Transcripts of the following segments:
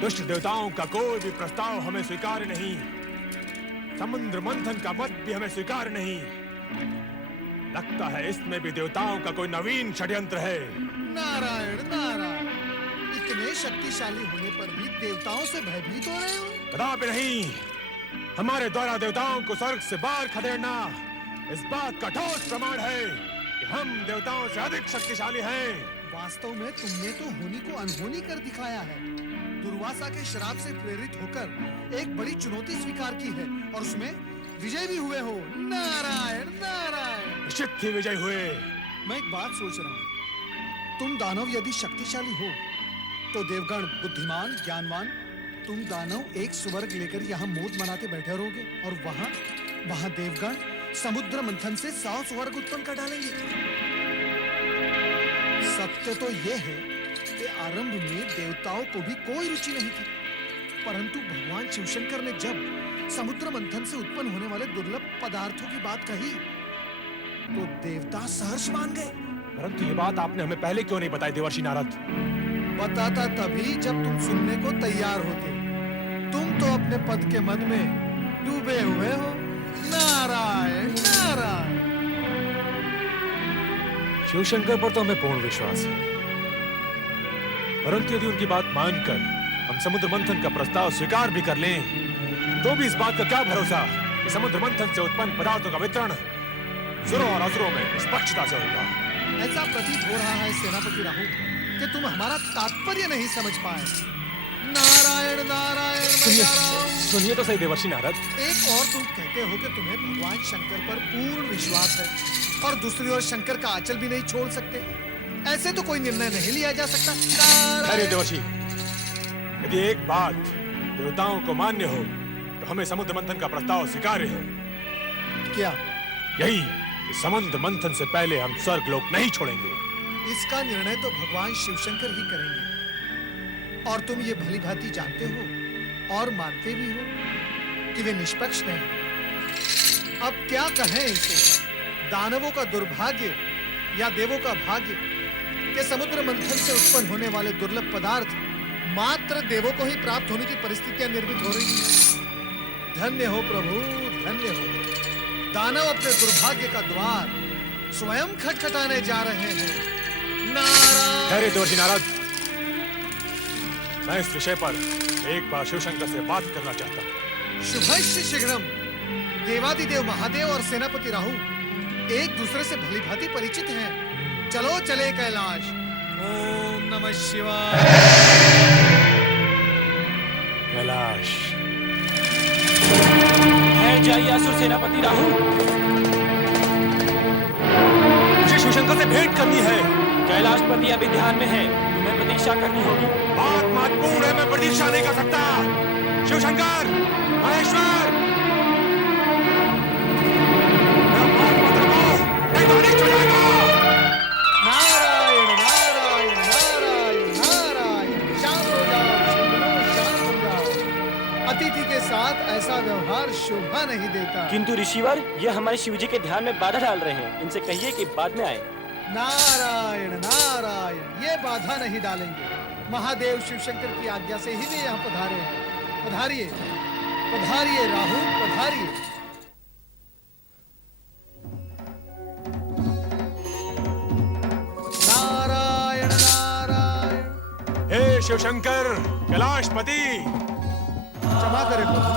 दुष्ट देवताओं का कोई भी प्रस्ताव हमें स्वीकार नहीं। समुद्र मंथन का मत भी हमें स्वीकार नहीं। लगता है इसमें भी देवताओं का कोई नवीन षड्यंत्र है। नारायण नारायण, इतने शक्तिशाली होने पर भी देवताओं से भयभीत हो रहे हो? कदापि नहीं। हमारे द्वारा देवताओं को स्वर्ग से बाहर खदेड़ना इस बात का ठोस प्रमाण है कि हम देवताओं से अधिक शक्तिशाली हैं। वास्तव में तुमने तो होनी को अनहोनी कर दिखाया है। दुर्वासा के श्राप से प्रेरित होकर एक बड़ी चुनौती स्वीकार की है और उसमें विजय भी हुए हो। नारायण नारायण। निश्चित ही विजय हुए। मैं एक बात सोच रहा हूँ, तुम दानव यदि शक्तिशाली हो तो देवगण बुद्धिमान ज्ञानवान, तुम दानव एक स्वर्ग लेकर यहाँ मोद मनाते बैठे रहोगे और वहाँ देवगण समुद्र मंथन से 100 स्वर्ग उत्पन्न कर डालेंगे। सत्य तो यह है कि आरंभ में देवताओं को भी कोई रुचि नहीं थी, परंतु भगवान शिवशंकर ने जब समुद्र मंथन से उत्पन्न होने वाले दुर्लभ पदार्थों की बात कही तो देवता सहर्ष मान गए। परंतु ये बात आपने हमें पहले क्यों नहीं बताई देवर्षि नारद? बताता तभी जब तुम सुनने को तैयार होते। तुम तो अपने पद के मद में डूबे हुए हो। नारायण नारायण। शिवशंकर पर तो हमें पूर्ण विश्वास है, परंतु यदि उनकी बात मानकर हम समुद्र मंथन का प्रस्ताव स्वीकार भी कर लें तो भी इस बात का क्या भरोसा कि समुद्र मंथन से उत्पन्न पदार्थों का वितरण सुरों और असुरों में निष्पक्षता से होगा। ऐसा प्रतीत हो रहा है सेनापति राहु कि तुम हमारा तात्पर्य नहीं समझ पाए। नारायण नारायण। सुनिए तो सही देवर्षि नारद। एक और तुम कहते हो कि तुम्हें भगवान शंकर पर पूर्ण विश्वास है और दूसरी ओर शंकर का आंचल भी नहीं छोड़ सकते। ऐसे तो कोई निर्णय नहीं लिया जा सकता। अरे देवर्षि, यदि एक बात देवताओं को मान्य हो तो हमें समुद्र मंथन का प्रस्ताव स्वीकार्य है। क्या? यही कि समुद्र मंथन से पहले हम स्वर्ग लोक नहीं छोड़ेंगे। इसका निर्णय तो भगवान शिवशंकर ही करेंगे और तुम ये भली भांति जानते हो और मानते भी हो कि वे निष्पक्ष नहीं। अब क्या कहें इसे, दानवों का दुर्भाग्य या देवों का भाग्य कि समुद्र मंथन से उत्पन्न होने वाले दुर्लभ पदार्थ मात्र देवों को ही प्राप्त होने की परिस्थितियां निर्मित हो रही हैं। धन्य हो प्रभु, धन्य हो। दानव अपने दुर्भाग्य का द्वार स्वयं खटखटाने जा रहे हैं। नारायण देवर्षि नारद, मैं इस विषय पर एक बार शिवशंकर से बात करना चाहता हूँ। शुभस्य शीघ्रम। देवादिदेव महादेव और सेनापति राहु एक दूसरे से भली भांति परिचित हैं। चलो चले कैलाश। ओम नमः शिवाय। कैलाश। जाइए असुर सेनापति राहु। मुझे शिवशंकर से भेंट करनी है। कैलाशपति अभी ध्यान में है, तुम्हें प्रतीक्षा करनी होगी। बात महत्वपूर्ण है, मैं प्रतीक्षा नहीं कर सकता। शिवशंकर, महेश्वर, मेरा बात मत रुको, नहीं तो अनिष्ट हो जाएगा। नारायण नारायण नारायण नारायण। शांत हो जाओ, शांत हो जाओ। अतिथि के साथ ऐसा व्यवहार शोभा नहीं देता। किंतु ऋषिवर, यह हमारे शिवजी के ध्यान में बाधा डाल रहे हैं। इनसे कहिए कि बाद में आए। नारायण नारायण, ये बाधा नहीं डालेंगे। महादेव शिवशंकर की आज्ञा से ही वे यहाँ पधारे हैं। पधारिए पधारिए राहु, पधारिए। नारायण नारायण। हे शिवशंकर, कैलाशपति। क्षमा करें प्रभु,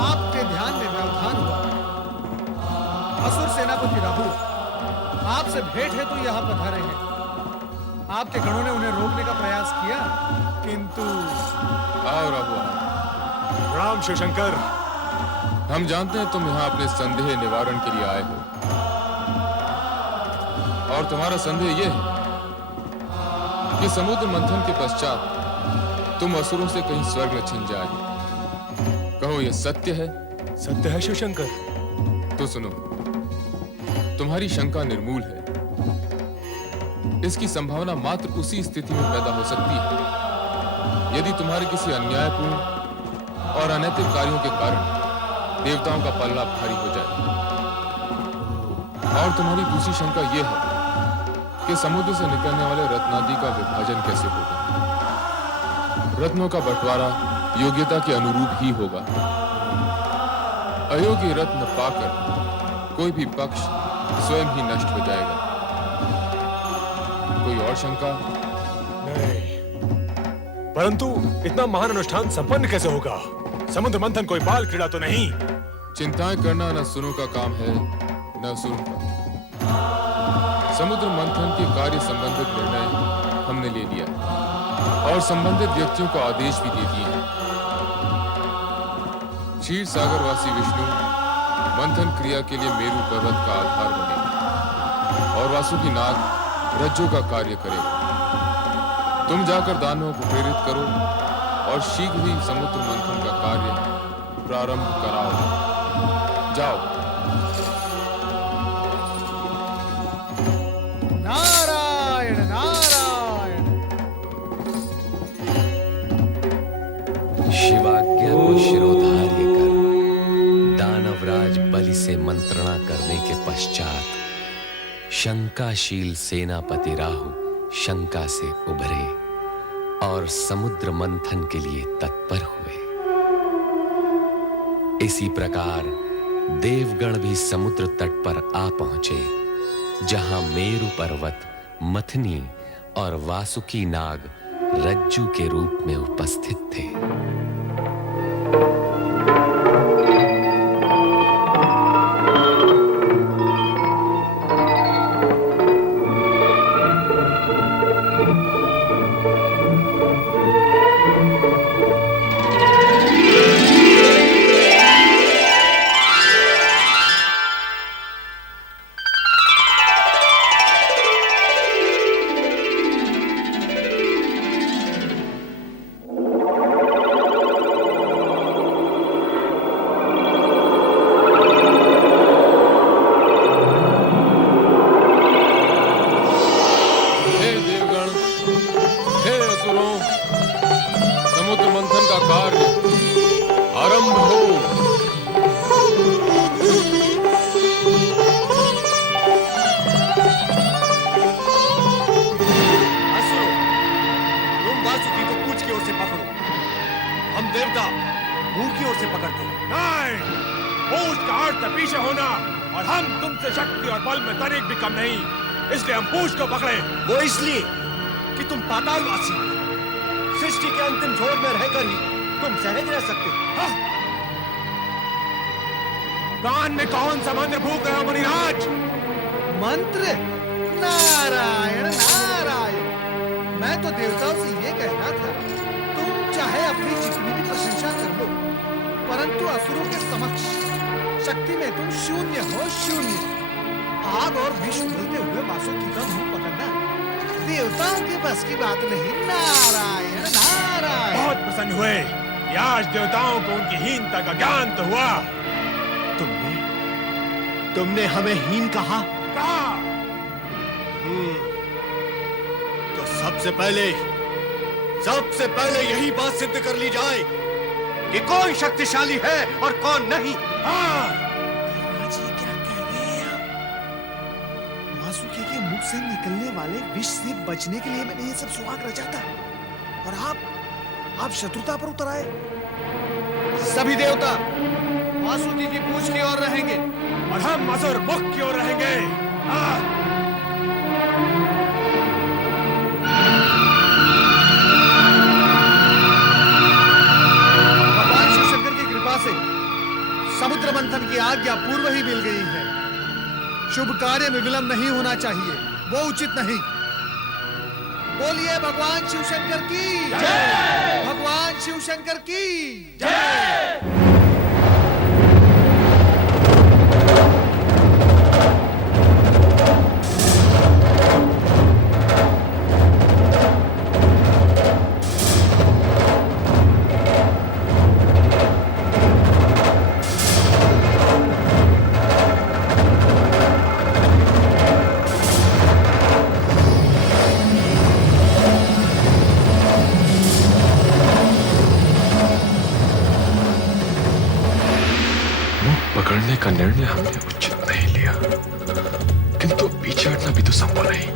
आपके ध्यान में व्यवधान हुआ। असुर सेनापति राहु आपसे भेंट हेतु यहाँ पधारे हैं। आपके गणों ने उन्हें रोकने का प्रयास किया, किंतु आओ राहु। प्रणाम शिवशंकर। हम जानते हैं तुम यहाँ अपने संदेह निवारण के लिए आए हो और तुम्हारा संदेह यह है कि समुद्र मंथन के पश्चात तुम असुरों से कहीं स्वर्ग न छिन जाए। कहो यह सत्य है? सत्य है शिवशंकर। तो सुनो, तुम्हारी शंका निर्मूल है। इसकी संभावना मात्र उसी स्थिति में पैदा हो सकती है यदि तुम्हारे किसी अन्यायपूर्ण और अनैतिक कार्यों के कारण देवताओं का पल्ला भारी हो जाए। और तुम्हारी दूसरी शंका यह है कि समुद्र से निकलने वाले रत्नादि का विभाजन कैसे होगा। रत्नों का बंटवारा योग्यता के अनुरूप ही होगा। अयोग्य रत्न पाकर कोई भी पक्ष स्वयं ही नष्ट हो जाएगा। कोई और शंका? नहीं, परंतु इतना महान अनुष्ठान संपन्न कैसे होगा? समुद्र मंथन कोई बाल क्रीड़ा तो नहीं। चिंताएं करना न सुनों का काम है, न सुरों का। समुद्र मंथन के कार्य संबंधित निर्णय हमने ले लिया और संबंधित व्यक्तियों को आदेश भी दे दिए हैं। क्षीर सागरवासी विष्णु मंथन क्रिया के लिए मेरु पर्वत का आधार बने और वासुकी नाग रज्जु का कार्य करेगा। तुम जाकर दानवों को प्रेरित करो और शीघ्र ही समुद्र मंथन का कार्य प्रारंभ कराओ। जाओ। नारायण नारायण। शिवाज्ञा को शिरोधार्य कर दानवराज बलि से मंत्रणा करने के पश्चात शंकाशील सेनापति राहु शंका से उभरे और समुद्र मंथन के लिए तत्पर हुए। इसी प्रकार देवगण भी समुद्र तट पर आ पहुंचे, जहां मेरु पर्वत मथनी और वासुकी नाग रज्जू के रूप में उपस्थित थे। समुद्र मंथन का कार्य आरंभ हो। असुरो, तुम वासुकी को पूंछ की ओर से पकड़ो, हम देवता मुंह की ओर से पकड़ते हैं। नहीं, पूंछ का अर्थ पीछे होना और हम तुमसे शक्ति और बल में तनिक भी कम नहीं, इसलिए हम पूंछ को पकड़े। वो इसलिए कि तुम पातालवासी, सृष्टि के अंतिम छोर में रहकर ही तुम सहज रह सकते हो। कान में कौन सा मंत्र फूंक रहे हो मुनिराज? मंत्र? नारायण नारायण। मैं तो देवताओं से ये कहना था, तुम चाहे अपनी जितनी भी प्रशंसा कर लो, परंतु असुरों के समक्ष शक्ति में तुम शून्य हो, शून्य। आग और विष उगलते हुए वासुकी का मुंह पकड़ना देवताओं के बस की बात नहीं। नारायण नारायण। बहुत प्रसन्न हुए कि आज देवताओं को उनकी हीनता का ज्ञान तो हुआ। तुमने हमें हीन कहा? तो सबसे पहले यही बात सिद्ध कर ली जाए कि कौन शक्तिशाली है और कौन नहीं। वासुकी के मुख से निकलने वाले विष से बचने के लिए मैंने ये सब सुहाग रचा था, और आप शत्रुता पर उतर आए। सभी देवता वासुकी की पूंछ की ओर रहेंगे और हम असुर मुख की ओर रहेंगे। भगवान शिव शंकर की कृपा से समुद्र मंथन की आज्ञा पूर्व ही मिल गई है। शुभ कार्य में विलंब नहीं होना चाहिए, वो उचित नहीं। बोलिए भगवान शिव शंकर की जय। भगवान शिव शंकर की जय। पकड़ने का निर्णय हमने उचित नहीं लिया, किंतु पीछे हटना भी तो संभव नहीं।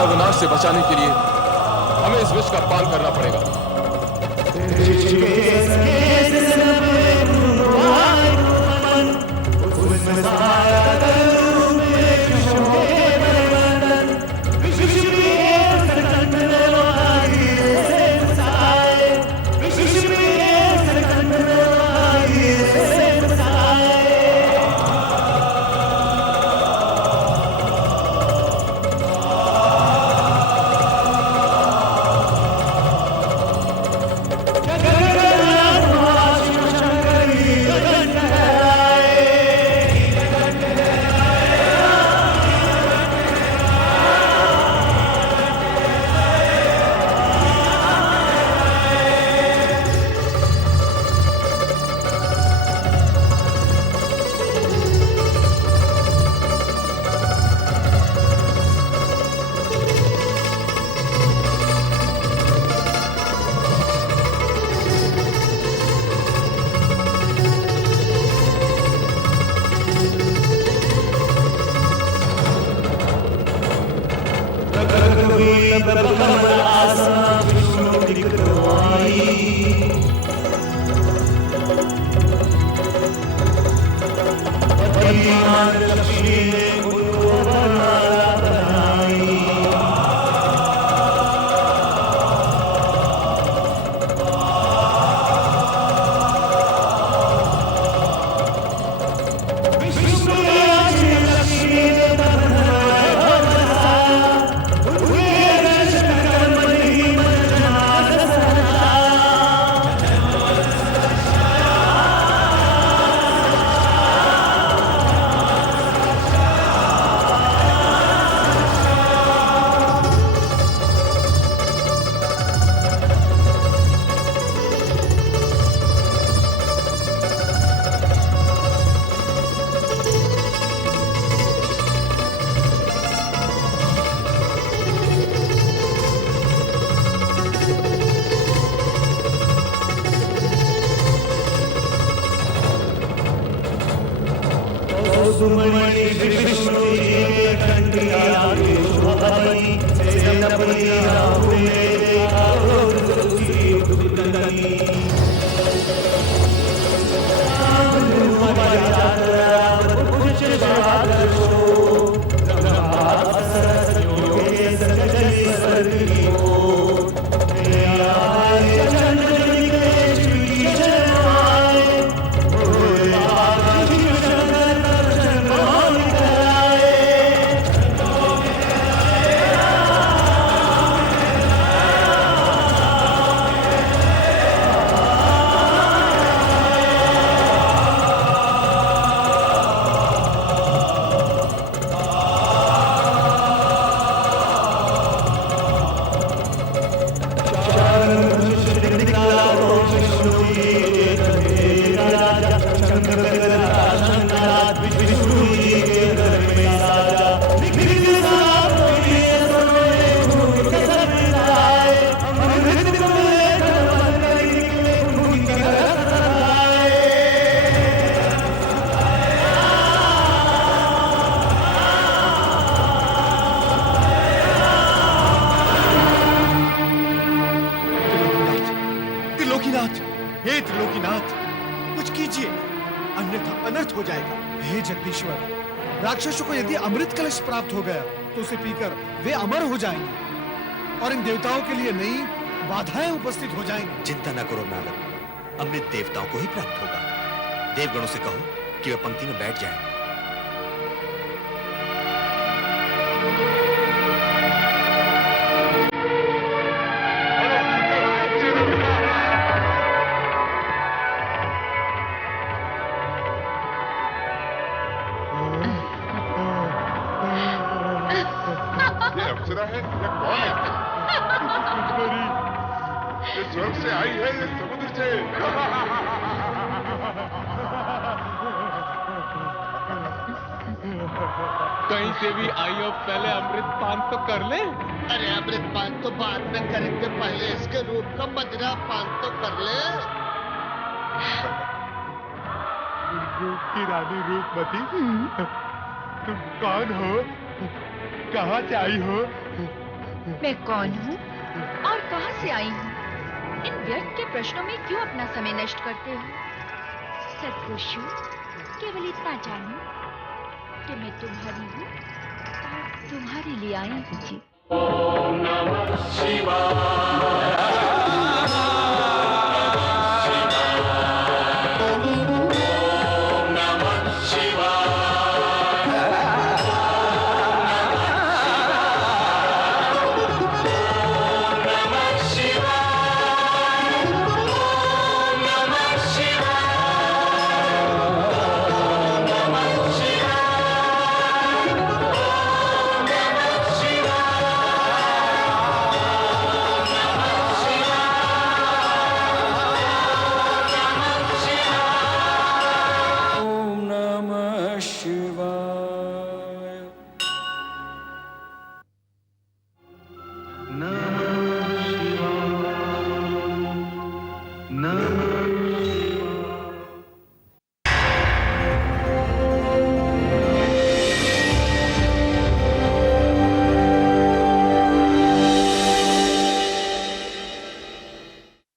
सर्वनाश से बचाने के लिए हमें इस विष का पान करना पड़ेगा। राक्षसों को यदि अमृत कलश प्राप्त हो गया तो उसे पीकर वे अमर हो जाएंगे और इन देवताओं के लिए नई बाधाएं उपस्थित हो जाएंगी। चिंता न करो नारद, अमृत देवताओं को ही प्राप्त होगा। देवगणों से कहो कि वे पंक्ति में बैठ जाएं। अप्सरा है या कौन है? ये स्वर्ग से आई है या समुद्र से? कहीं से भी आई हो, पहले अमृत पान तो कर ले। अरे अमृत पान तो बाद में करेंगे, पहले इसके रूप का मदिरा पान तो कर ले। रूप की रानी रूपमती, तुम कौन हो? कहाँ से आई हो? मैं कौन हूँ और कहाँ से आई हूँ? इन व्यर्थ के प्रश्नों में क्यों अपना समय नष्ट करते हो? सत्पुरुषों, केवल इतना जानो कि मैं तुम्हारी हूँ और तुम्हारे लिए आई हूँ जी। ओम नमः शिवाय। नमः